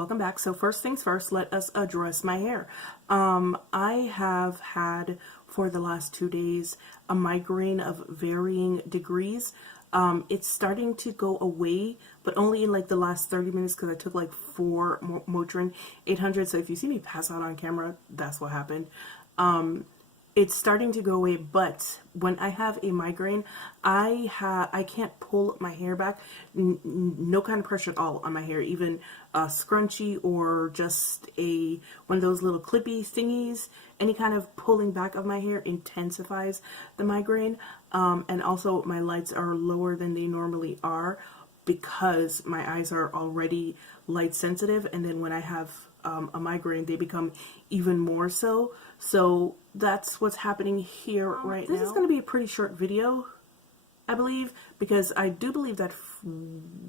welcome back. So first things first, let us address my hair. I have had for the last 2 days a migraine of varying degrees. It's starting to go away, but only in like the last 30 minutes because I took like 4 Motrin 800. So if you see me pass out on camera, that's what happened. It's starting to go away, but when I have a migraine, I can't pull my hair back. No kind of pressure at all on my hair, even a scrunchie or just one of those little clippy thingies. Any kind of pulling back of my hair intensifies the migraine. And also my lights are lower than they normally are because my eyes are already light sensitive, and then when I have a migraine, they become even more so. So that's what's happening here right now. This is going to be a pretty short video, I believe, because I do believe that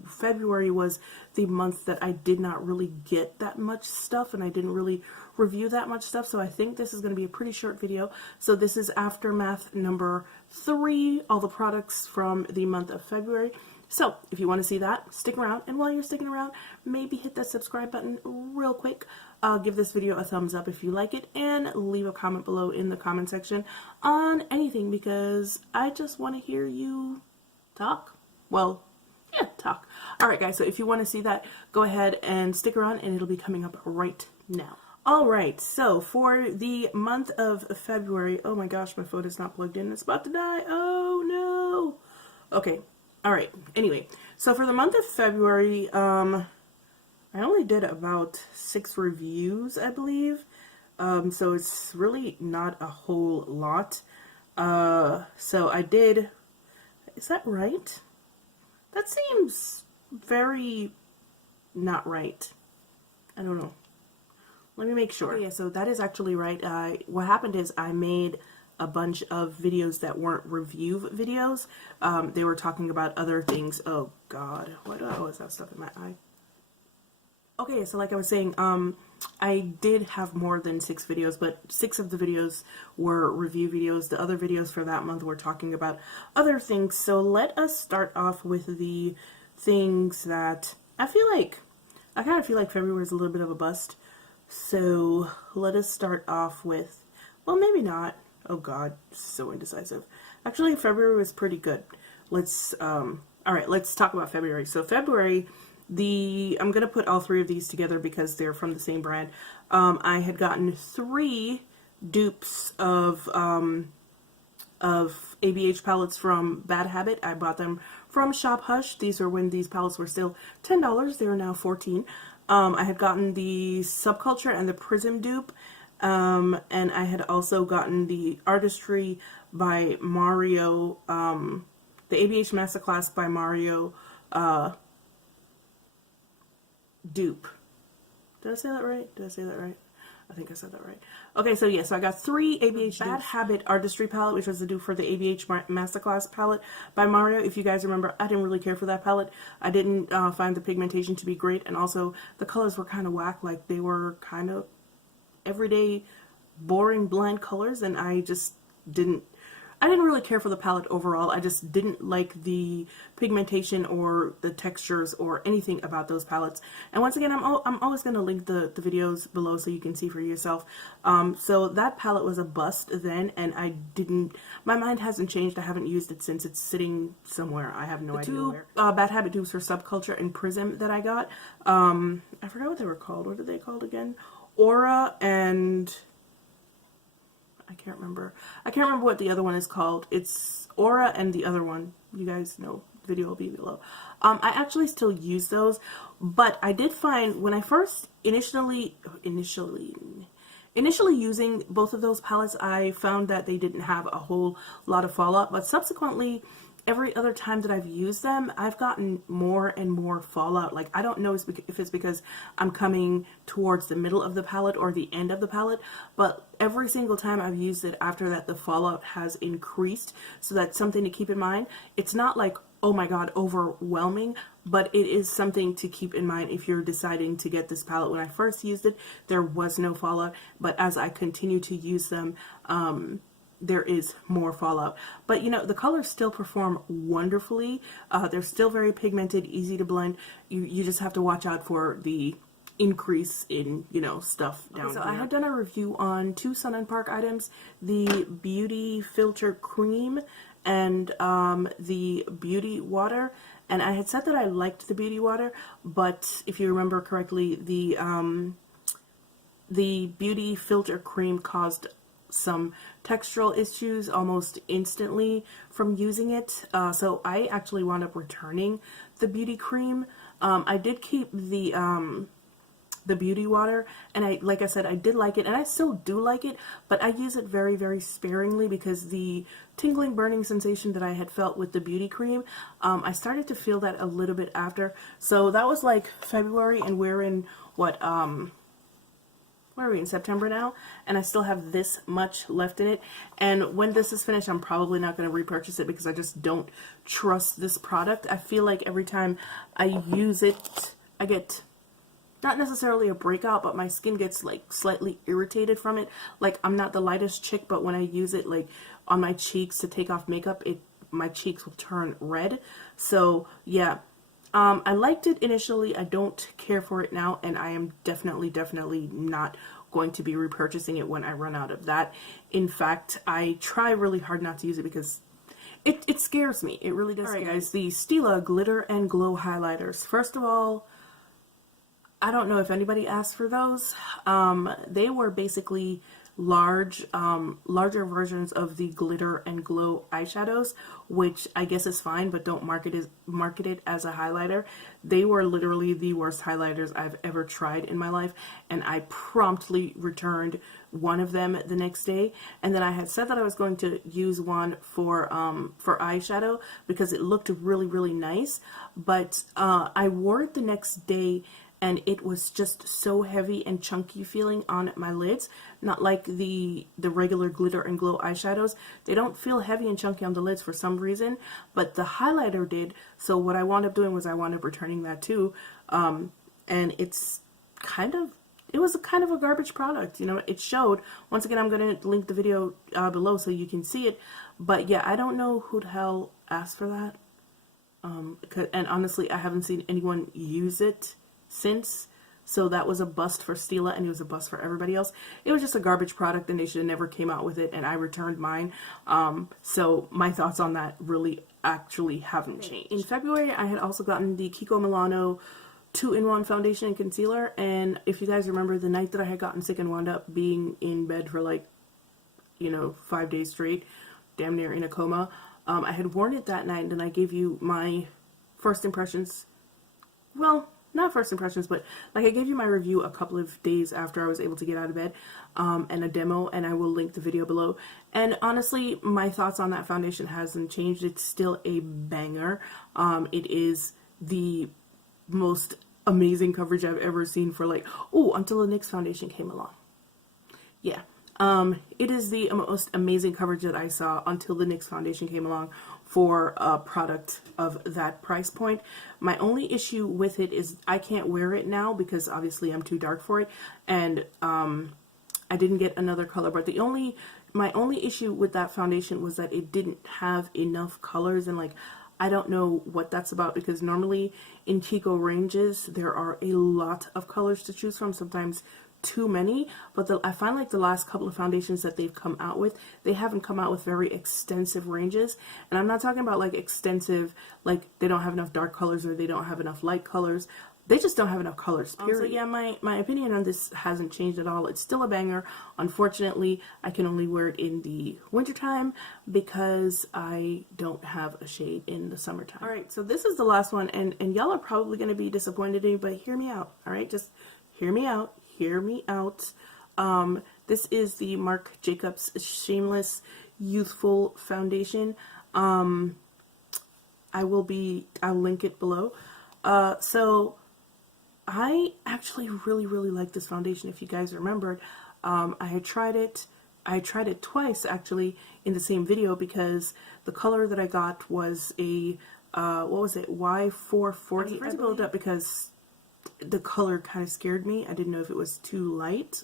February was the month that I did not really get that much stuff, and I didn't really review that much stuff. So I think this is going to be a pretty short video. So this is aftermath number 3, all the products from the month of February. So if you want to see that, stick around, and while you're sticking around, maybe hit that subscribe button real quick. Give this video a thumbs up if you like it, and leave a comment below in the comment section on anything, because I just want to hear you talk. Well, yeah, talk. Alright guys, so if you want to see that, go ahead and stick around, and it'll be coming up right now. Alright, so for the month of February, oh my gosh, my phone is not plugged in, it's about to die, oh no! Okay. Alright, anyway, so for the month of February, I only did about 6 reviews, I believe, so it's really not a whole lot. So I did, is that right? That seems very not right. I don't know. Let me make sure. Oh, yeah, so that is actually right. What happened is I made a bunch of videos that weren't review videos. They were talking about other things. Oh god, why do I always have stuff in my eye? Okay, so like I was saying, I did have more than 6 videos, but 6 of the videos were review videos. The other videos for that month were talking about other things. So let us start off with the things that I kind of feel like February is a little bit of a bust. So let us start off with, well, maybe not. Oh god, so indecisive. Actually, February was pretty good. Let's, alright, let's talk about February. So February, I'm going to put all 3 of these together because they're from the same brand. I had gotten 3 dupes of ABH palettes from Bad Habit. I bought them from Shop Hush. These are when these palettes were still $10. They are now $14. I had gotten the Subculture and the Prism dupe. And I had also gotten the Artistry by Mario, the ABH Masterclass by Mario, dupe. Did I say that right? Did I say that right? I think I said that right. Okay, so yeah, so I got 3 ABH Bad Habit Artistry palette, which was the dupe for the ABH Masterclass palette by Mario. If you guys remember, I didn't really care for that palette. I didn't find the pigmentation to be great, and also the colors were kind of whack. Like, they were kind of everyday boring bland colors, and I didn't really care for the palette overall. I just didn't like the pigmentation or the textures or anything about those palettes. And once again, I'm always going to link the videos below so you can see for yourself. So that palette was a bust then, and my mind hasn't changed. I haven't used it since. It's sitting somewhere. I have no idea where. Bad Habit dupes for Subculture and Prism that I got. I forgot what they were called. What are they called again? Aura and I can't remember what the other one is called. It's Aura and the other one. You guys know, the video will be below. I actually still use those, but I did find when I first initially using both of those palettes, I found that they didn't have a whole lot of fallout, but subsequently every other time that I've used them, I've gotten more and more fallout. Like, I don't know if it's because I'm coming towards the middle of the palette or the end of the palette, but every single time I've used it after that, the fallout has increased. So that's something to keep in mind. It's not like, oh my god, overwhelming, but it is something to keep in mind if you're deciding to get this palette. When I first used it, there was no fallout, but as I continue to use them, there is more fallout. But you know, the colors still perform wonderfully. They're still very pigmented, easy to blend. You just have to watch out for the increase in, you know, stuff down here. So I had done a review on Tucson Unpark items, the Beauty Filtr Cream and the Beauty Water. And I had said that I liked the Beauty Water, but if you remember correctly, the Beauty Filtr Cream caused some textural issues almost instantly from using it. So I actually wound up returning the Beauty Cream. I did keep the Beauty Water, and like I said, I did like it, and I still do like it, but I use it very, very sparingly because the tingling, burning sensation that I had felt with the Beauty Cream, I started to feel that a little bit after. So that was like February, and we're in what, where are we, in September now, and I still have this much left in it. And when this is finished, I'm probably not going to repurchase it because I just don't trust this product. I feel like every time I use it, I get not necessarily a breakout, but my skin gets like slightly irritated from it. Like, I'm not the lightest chick, but when I use it like on my cheeks to take off makeup, my cheeks will turn red. So yeah, I liked it initially. I don't care for it now, and I am definitely not going to be repurchasing it when I run out of that. In fact, I try really hard not to use it because it scares me. It really does. Alright guys, the Stila Glitter and Glow Highlighters. First of all, I don't know if anybody asked for those. They were basically larger versions of the Glitter and Glow eyeshadows, which I guess is fine, but don't market it as a highlighter. They were literally the worst highlighters I've ever tried in my life, and I promptly returned one of them the next day. And then I had said that I was going to use one for eyeshadow because it looked really, really nice, but I wore it the next day, and it was just so heavy and chunky feeling on my lids. Not like the regular Glitter and Glow eyeshadows. They don't feel heavy and chunky on the lids for some reason, but the highlighter did. So what I wound up doing was I wound up returning that too. And it was kind of a garbage product. You know, it showed. Once again, I'm going to link the video below so you can see it. But yeah, I don't know who the hell asked for that. And honestly, I haven't seen anyone use it since. So that was a bust for Stila, and it was a bust for everybody else. It was just a garbage product, and they should have never came out with it, and I returned mine. So my thoughts on that really actually haven't changed. In February, I had also gotten the Kiko Milano 2-in-1 foundation and concealer, and if you guys remember the night that I had gotten sick and wound up being in bed for like, you know, 5 days straight, damn near in a coma, I had worn it that night, and then I gave you my first impressions. Well, not first impressions, but like I gave you my review a couple of days after I was able to get out of bed, and a demo, and I will link the video below. And honestly, my thoughts on that foundation hasn't changed. It's still a banger. It is the most amazing coverage I've ever seen for like, oh, until the NYX foundation came along. Yeah. It is the most amazing coverage that I saw until the NYX foundation came along for a product of that price point. My only issue with it is I can't wear it now because obviously I'm too dark for it, and I didn't get another color. But my only issue with that foundation was that it didn't have enough colors, and like, I don't know what that's about, because normally in Kiko ranges there are a lot of colors to choose from, sometimes too many, but I find like the last couple of foundations that they've come out with, they haven't come out with very extensive ranges. And I'm not talking about like extensive, like they don't have enough dark colors or they don't have enough light colors. They just don't have enough colors, period. So yeah, my opinion on this hasn't changed at all. It's still a banger. Unfortunately, I can only wear it in the wintertime because I don't have a shade in the summertime. Alright, so this is the last one, and y'all are probably going to be disappointed in me, but hear me out, alright? Just hear me out. Hear me out. This is the Marc Jacobs Shameless Youthful Foundation. I'll link it below. So I actually really like this foundation. If you guys remembered, I had tried it. I tried it twice actually in the same video, because the color that I got was a what was it, Y440. I built up because the color kind of scared me. I didn't know if it was too light.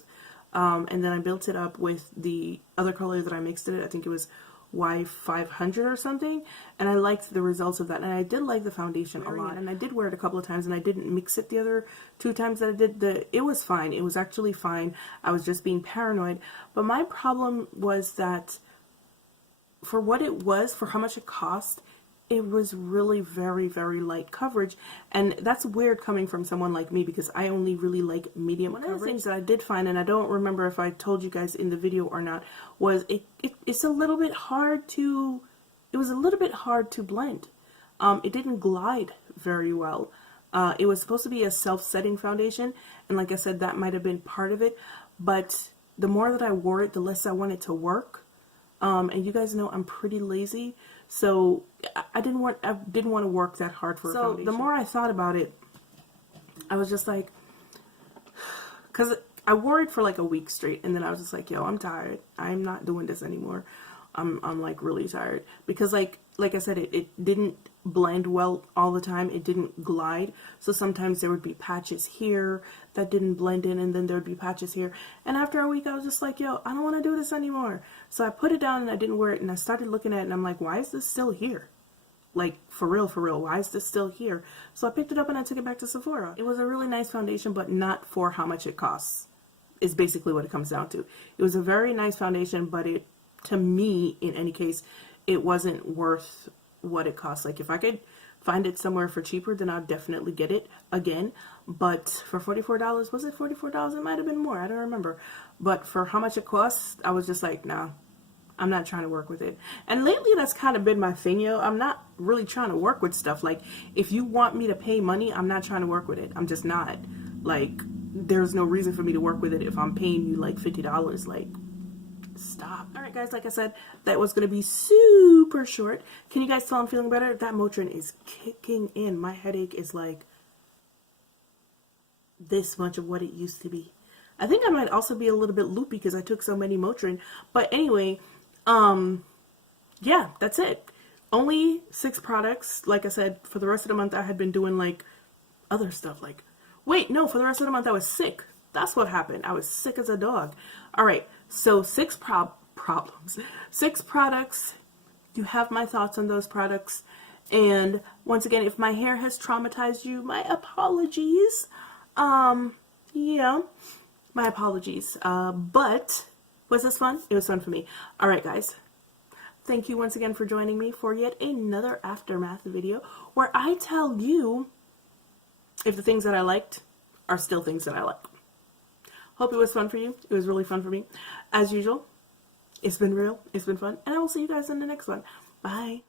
And then I built it up with the other color that I mixed it. I think it was Y500 or something, and I liked the results of that, and I did like the foundation a lot, and I did wear it a couple of times, and I didn't mix it the other 2 times that I did. It was fine. It was actually fine. I was just being paranoid, but my problem was that for what it was, for how much it cost, it was really very, very light coverage, and that's weird coming from someone like me because I only really like medium coverage. One of the things that I did find, and I don't remember if I told you guys in the video or not, was it's a little bit hard to, it was a little bit hard to blend. It didn't glide very well. It was supposed to be a self-setting foundation, and like I said, that might have been part of it, but the more that I wore it, the less I wanted to work. And you guys know I'm pretty lazy, so I didn't want to work that hard for a foundation. So the more I thought about it, I was just like, because I wore it for like a week straight, and then I was just like, yo, I'm tired. I'm not doing this anymore. I'm like really tired because like I said, it didn't blend well all the time. It didn't glide. So sometimes there would be patches here that didn't blend in, and then there would be patches here. And after a week, I was just like, yo, I don't want to do this anymore. So I put it down and I didn't wear it, and I started looking at it and I'm like, why is this still here? Like, for real, why is this still here? So I picked it up and I took it back to Sephora. It was a really nice foundation, but not for how much it costs, is basically what it comes down to. It was a very nice foundation, but it, to me, in any case, it wasn't worth what it costs. Like, if I could find it somewhere for cheaper, then I'll definitely get it again. But for $44, was it $44? It might have been more, I don't remember. But for how much it costs, I was just like, nah, I'm not trying to work with it. And lately, that's kind of been my thing, yo. I'm not really trying to work with stuff. Like, if you want me to pay money, I'm not trying to work with it. I'm just not. Like, there's no reason for me to work with it if I'm paying you like $50. Like, stop. Alright guys, like I said, that was going to be super short. Can you guys tell I'm feeling better? That Motrin is kicking in. My headache is like this much of what it used to be. I think I might also be a little bit loopy because I took so many Motrin. But anyway, yeah, that's it. Only 6 products. Like I said, for the rest of the month I had been doing like other stuff. Like, wait, no, for the rest of the month I was sick. That's what happened. I was sick as a dog. Alright, so 6 problems. 6 products. You have my thoughts on those products. And once again, if my hair has traumatized you, my apologies. Yeah, my apologies. But was this fun? It was fun for me. Alright guys, thank you once again for joining me for yet another Aftermath video where I tell you if the things that I liked are still things that I like. Hope it was fun for you. It was really fun for me. As usual, it's been real, it's been fun, and I will see you guys in the next one. Bye.